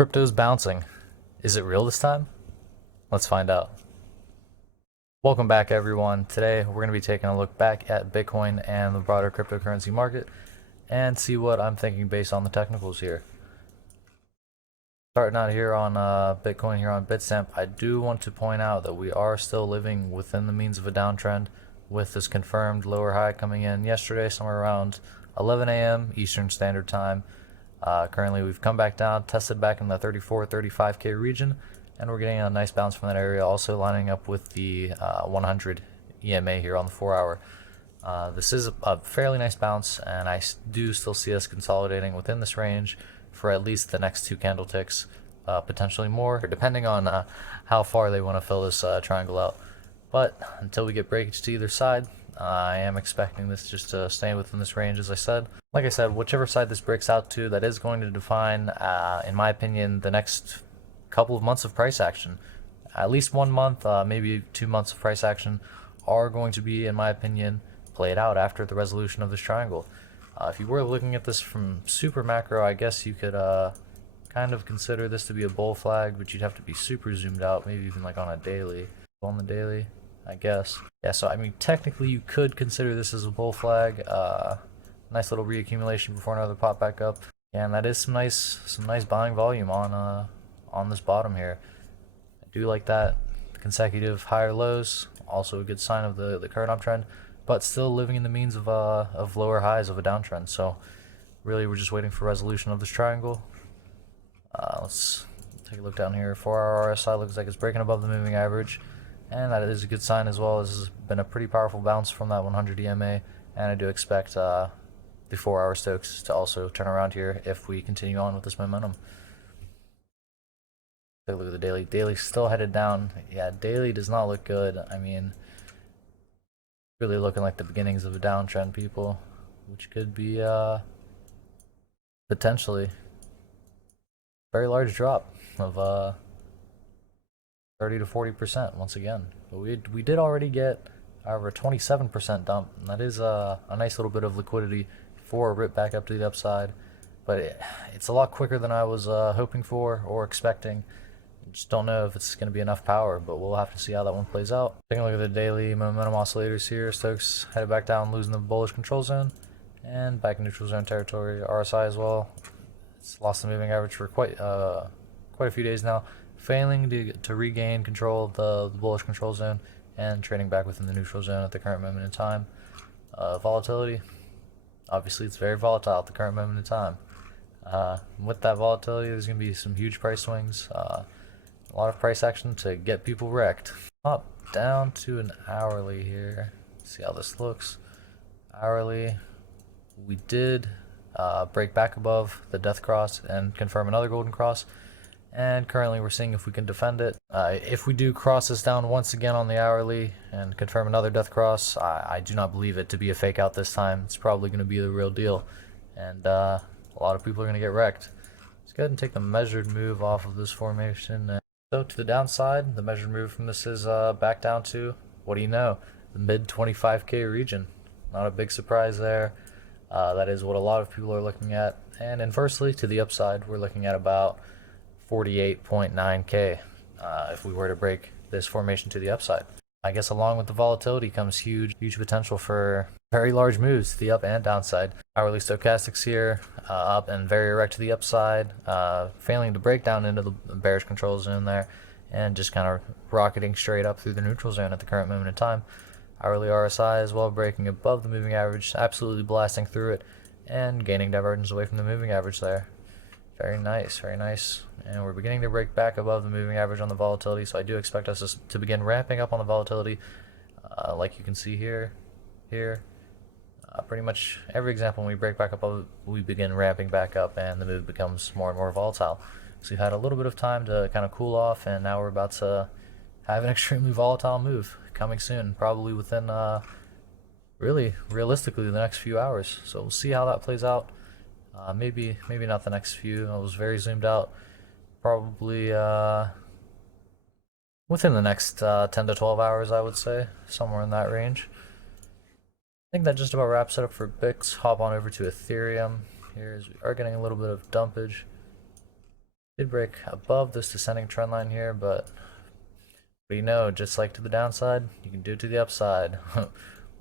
Crypto's bouncing. Is it real this time? Let's find out. Welcome back, everyone. Today we're going to be taking a look back at Bitcoin and the broader cryptocurrency market and see what I'm thinking based on the technicals here. Starting out here on Bitcoin here on Bitstamp, I do want to point out that we are still living within the means of a downtrend with this confirmed lower high coming in yesterday somewhere around 11 a.m. Eastern Standard Time. Currently we've come back down, tested back in the 35K region, and we're getting a nice bounce from that area, also lining up with the 100 EMA here on the 4 hour. This is a fairly nice bounce, and I do still see us consolidating within this range for at least the next two candle ticks, potentially more, depending on how far they want to fill this triangle out. But until we get breakage to either side, I am expecting this just to stay within this range, as I said. Like I said, whichever side this breaks out to, that is going to define, in my opinion, the next couple of months of price action. At least 1 month, maybe 2 months of price action are going to be, in my opinion, played out after the resolution of this triangle. If you were looking at this from super macro, I guess you could kind of consider this to be a bull flag, but you'd have to be super zoomed out, maybe even like on a daily. On the daily, I guess. Yeah, so I mean, technically you could consider this as a bull flag. Nice little reaccumulation before another pop back up, and that is some nice buying volume on this bottom here. I do like that. Consecutive higher lows, also a good sign of the current uptrend, but still living in the means of lower highs of a downtrend. So really, we're just waiting for resolution of this triangle. Let's take a look down here. 4-hour RSI looks like it's breaking above the moving average, and that is a good sign as well. This has been a pretty powerful bounce from that 100 EMA, and I do expect the 4-hour Stokes to also turn around here if we continue on with this momentum. Take a look at the daily. Daily still headed down. Yeah, daily does not look good. I mean, really looking like the beginnings of a downtrend, people, which could be potentially a very large drop of 30 to 40% once again. But we did already get our 27% dump, and that is a nice little bit of liquidity for a rip back up to the upside. But it's a lot quicker than I was hoping for or expecting. Just don't know if it's going to be enough power, but we'll have to see how that one plays out. Taking a look at the daily momentum oscillators here, Stokes headed back down, losing the bullish control zone, and back in neutral zone territory. RSI as well. It's lost the moving average for quite a few days now, failing to regain control of the bullish control zone and trading back within the neutral zone at the current moment in time. Volatility, obviously it's very volatile at the current moment in time. With that volatility, there's going to be some huge price swings, a lot of price action to get people wrecked. Up, down to an hourly here. See how this looks. Hourly, we did break back above the death cross and confirm another golden cross, and currently we're seeing if we can defend it. If we do cross this down once again on the hourly and confirm another death cross, I do not believe it to be a fake out this time. It's probably going to be the real deal, and a lot of people are going to get wrecked. Let's go ahead and take the measured move off of this formation. So to the downside, the measured move from this is back down to, what do you know, the mid 25K region. Not a big surprise there. That is what a lot of people are looking at. And inversely, to the upside, we're looking at about 48.9K if we were to break this formation to the upside. I guess along with the volatility comes huge potential for very large moves to the up and downside. Hourly stochastics here, up and very erect to the upside, failing to break down into the bearish control zone there, and just kind of rocketing straight up through the neutral zone at the current moment in time. Hourly RSI as well, breaking above the moving average, absolutely blasting through it, and gaining divergence away from the moving average there. Very nice, very nice. And we're beginning to break back above the moving average on the volatility, so I do expect us to begin ramping up on the volatility, like you can see here. Pretty much every example, when we break back up, we begin ramping back up, and the move becomes more and more volatile. So we've had a little bit of time to kind of cool off, and now we're about to have an extremely volatile move coming soon, probably within, really, realistically, the next few hours. So we'll see how that plays out. Maybe not the next few. I was very zoomed out. Probably within the next 10 to 12 hours, I would say, somewhere in that range. I think that just about wraps it up for BIX. Hop on over to Ethereum. Here is we are getting a little bit of dumpage. Did break above this descending trend line here, but you know, just like to the downside, you can do it to the upside.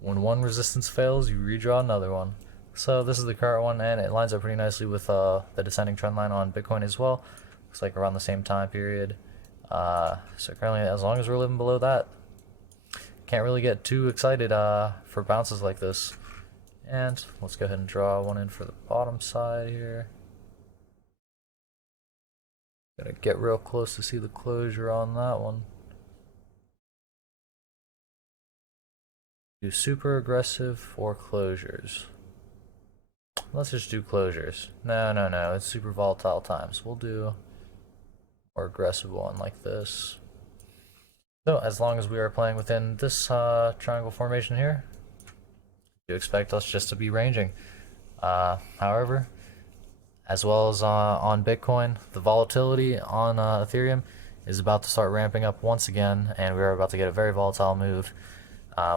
When one resistance fails, you redraw another one. So this is the current one, and it lines up pretty nicely with the descending trend line on Bitcoin as well. Looks like around the same time period. So currently, as long as we're living below that, can't really get too excited for bounces like this. And let's go ahead and draw one in for the bottom side here. Gotta get real close to see the closure on that one. Do super aggressive for closures. Let's just do closures. No, it's super volatile times. We'll do more aggressive one like this. So as long as we are playing within this triangle formation here, you expect us just to be ranging. However, as well as on Bitcoin, the volatility on Ethereum is about to start ramping up once again, and we are about to get a very volatile move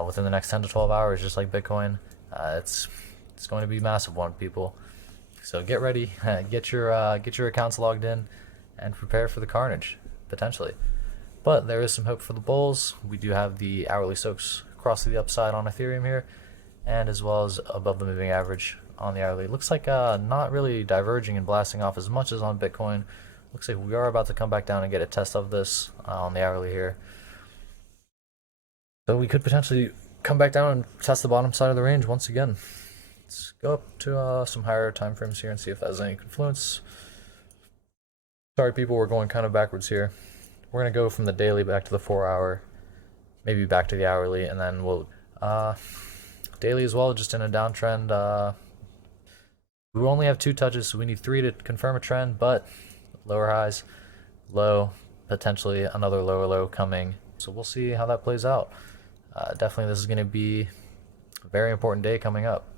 within the next 10 to 12 hours, just like Bitcoin. It's going to be a massive one, people. So get ready, get your accounts logged in, and prepare for the carnage, potentially. But there is some hope for the bulls. We do have the hourly soaks across to the upside on Ethereum here, and as well as above the moving average on the hourly. Looks like not really diverging and blasting off as much as on Bitcoin. Looks like we are about to come back down and get a test of this on the hourly here. So we could potentially come back down and test the bottom side of the range once again. Let's go up to some higher time frames here and see if that has any influence. Sorry people, we're going kind of backwards here. We're going to go from the daily back to the 4 hour, maybe back to the hourly, and then we'll daily as well, just in a downtrend. We only have 2 touches, so we need 3 to confirm a trend, but lower highs, low, potentially another lower low coming. So we'll see how that plays out. Definitely this is going to be a very important day coming up.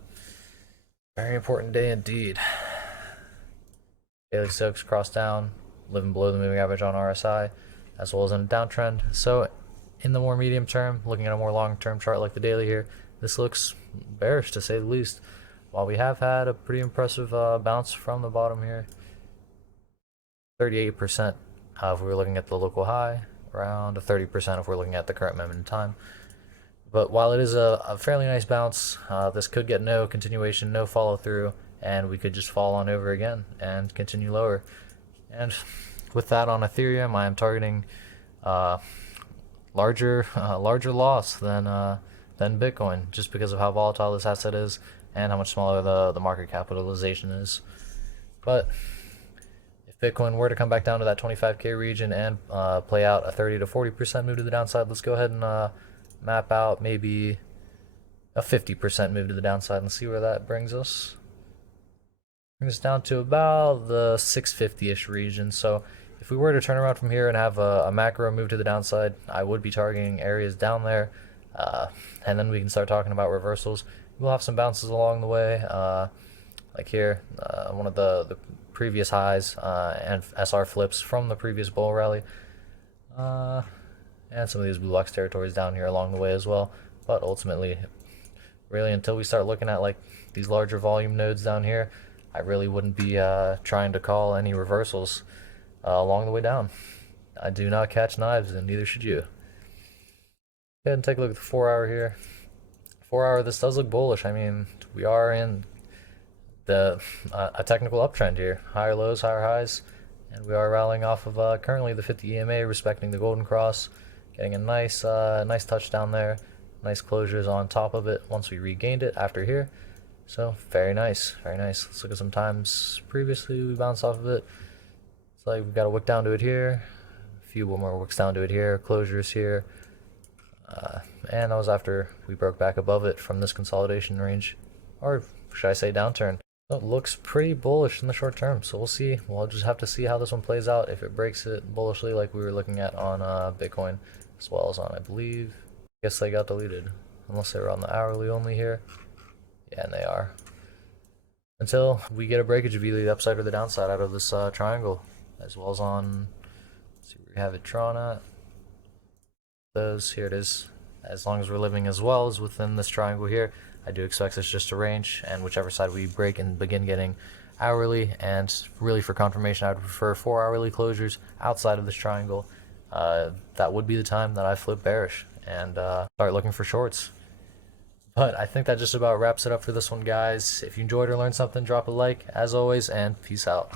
Very important day indeed. Daily soaks cross down, living below the moving average on RSI, as well as in a downtrend. So in the more medium term, looking at a more long-term chart like the daily here, this looks bearish to say the least. While we have had a pretty impressive bounce from the bottom here, 38% if we were looking at the local high, around 30% if we're looking at the current moment in time. But while it is a fairly nice bounce, this could get no continuation, no follow through, and we could just fall on over again and continue lower. And with that on Ethereum, I am targeting larger loss than Bitcoin, just because of how volatile this asset is and how much smaller the market capitalization is. But if Bitcoin were to come back down to that 25k region and play out a 30 to 40% move to the downside, let's go ahead and map out maybe a 50% move to the downside and see where that brings us. Brings us down to about the 650-ish region. So if we were to turn around from here and have a macro move to the downside, I would be targeting areas down there, and then we can start talking about reversals. We'll have some bounces along the way, like here, one of the previous highs and SR flips from the previous bull rally, and some of these blue box territories down here along the way as well. But ultimately, really until we start looking at like these larger volume nodes down here, I really wouldn't be trying to call any reversals along the way down. I do not catch knives, and neither should you. Go ahead and take a look at the 4 hour here. 4 hour, this does look bullish. I mean, we are in a technical uptrend here. Higher lows, higher highs, and we are rallying off of currently the 50 EMA, respecting the golden cross, getting a nice touchdown there. Nice closures on top of it once we regained it after here. So very nice, very nice. Let's look at some times previously we bounced off of it. It's like we've got a wick down to it here, a few more wicks down to it here, closures here, and that was after we broke back above it from this consolidation range, or should I say downturn. So it looks pretty bullish in the short term, so we'll see. We'll just have to see how this one plays out, if it breaks it bullishly like we were looking at on Bitcoin, as well as on, I believe, I guess they got deleted, unless they were on the hourly only here. Yeah, and they are. Until we get a breakage of either the upside or the downside out of this triangle, as well as on, let's see where we have it drawn at. Those, here it is. As long as we're living as well as within this triangle here, I do expect this just to range, and whichever side we break and begin getting hourly, and really for confirmation, I would prefer 4 hourly closures outside of this triangle. That would be the time that I flip bearish and start looking for shorts. But I think that just about wraps it up for this one, guys. If you enjoyed or learned something, drop a like, as always, and peace out.